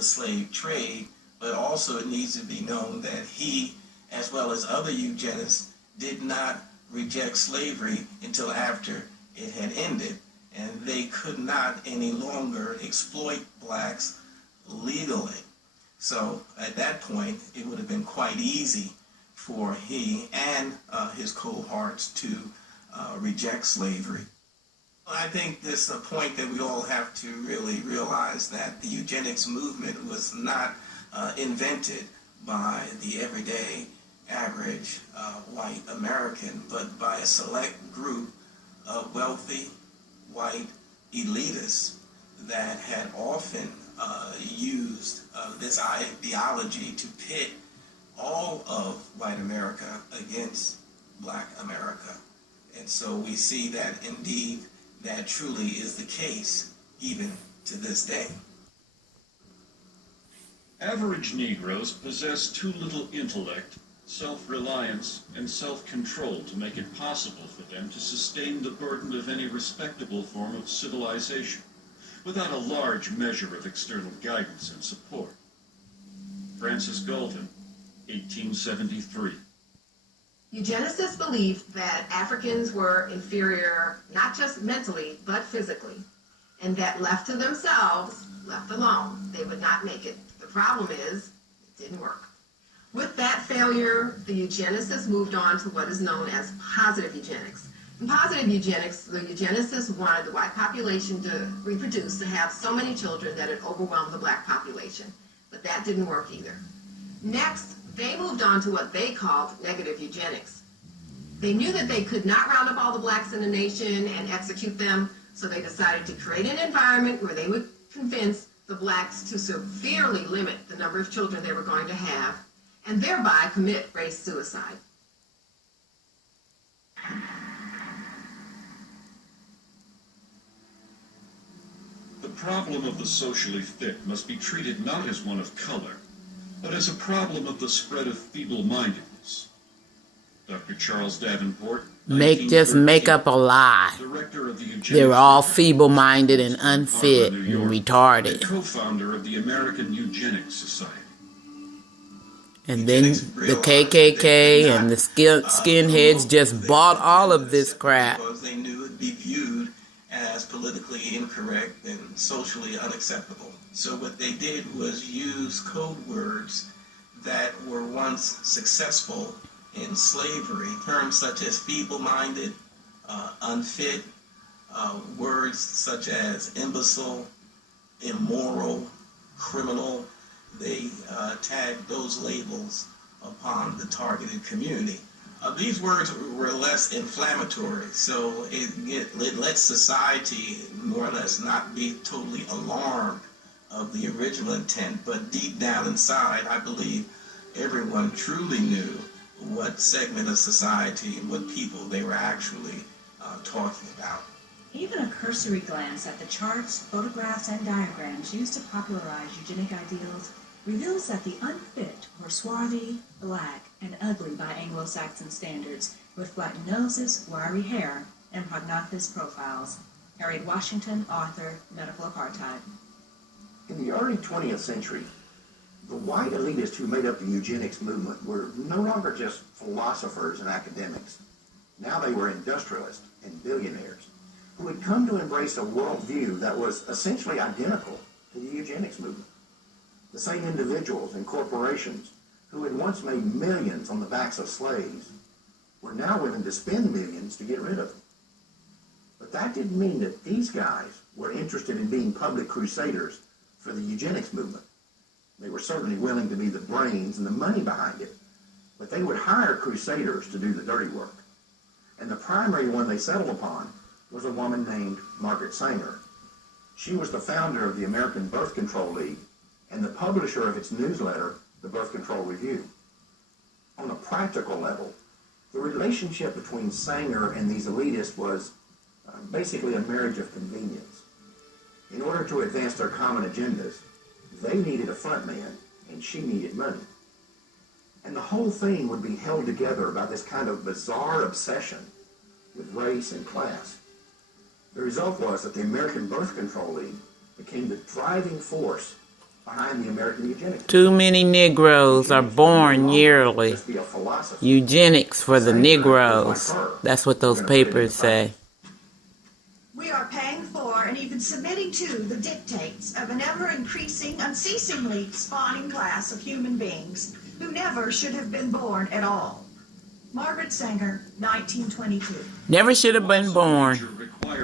the slave trade, but also it needs to be known that he, as well as other eugenists, did not reject slavery until after it had ended, and they could not any longer exploit blacks legally. So at that point, it would have been quite easy for he and his cohorts to reject slavery. I think this is a point that we all have to really realize, that the eugenics movement was not invented by the everyday average white American, but by a select group of wealthy white elitists that had often used this ideology to pit all of white America against black America. And so we see that indeed that truly is the case even to this day. Average Negroes possess too little intellect, self-reliance, and self-control to make it possible for them to sustain the burden of any respectable form of civilization without a large measure of external guidance and support. Francis Galton, 1873. Eugenicists believed that Africans were inferior not just mentally, but physically, and that left to themselves, left alone, they would not make it. The problem is, it didn't work. With that failure, the eugenicists moved on to what is known as positive eugenics. In positive eugenics, the eugenicists wanted the white population to reproduce, to have so many children that it overwhelmed the black population. But that didn't work either. Next, they moved on to what they called negative eugenics. They knew that they could not round up all the blacks in the nation and execute them, so they decided to create an environment where they would convince the blacks to severely limit the number of children they were going to have, and thereby commit race suicide. The problem of the socially fit must be treated not as one of color, but as a problem of the spread of feeble-mindedness. Dr. Charles Davenport, just make up a lie. They were all feeble-minded and unfit and retarded. Co-founder of the American Eugenics Society. And then the KKK and the skinheads just bought all of this crap. Because they knew it would be viewed as politically incorrect and socially unacceptable. So what they did was use code words that were once successful in slavery, terms such as feeble-minded, unfit, words such as imbecile, immoral, criminal. They tagged those labels upon the targeted community. These words were less inflammatory, so it lets society more or less not be totally alarmed of the original intent, but deep down inside, I believe everyone truly knew what segment of society and what people they were actually talking about. Even a cursory glance at the charts, photographs, and diagrams used to popularize eugenic ideals reveals that the unfit were swarthy, black, and ugly by Anglo-Saxon standards, with flattened noses, wiry hair, and prognathous profiles. Harriet Washington, author, Medical Apartheid. In the early 20th century, the white elitists who made up the eugenics movement were no longer just philosophers and academics. Now they were industrialists and billionaires who had come to embrace a worldview that was essentially identical to the eugenics movement. The same individuals and corporations who had once made millions on the backs of slaves were now willing to spend millions to get rid of them. But that didn't mean that these guys were interested in being public crusaders for the eugenics movement. They were certainly willing to be the brains and the money behind it, but they would hire crusaders to do the dirty work. And the primary one they settled upon was a woman named Margaret Sanger. She was the founder of the American Birth Control League and the publisher of its newsletter, the Birth Control Review. On a practical level, the relationship between Sanger and these elitists was basically a marriage of convenience. In order to advance their common agendas, they needed a front man and she needed money. And the whole thing would be held together by this kind of bizarre obsession with race and class. The result was that the American Birth Control League became the driving force behind the American eugenics. Too many Negroes are born yearly. Just be a philosophy. Eugenics for the Negroes. That's what those papers say. We are paying for and even submitting to the dictates of an ever-increasing, unceasingly spawning class of human beings who never should have been born at all. Margaret Sanger, 1922. Never should have been born. Requires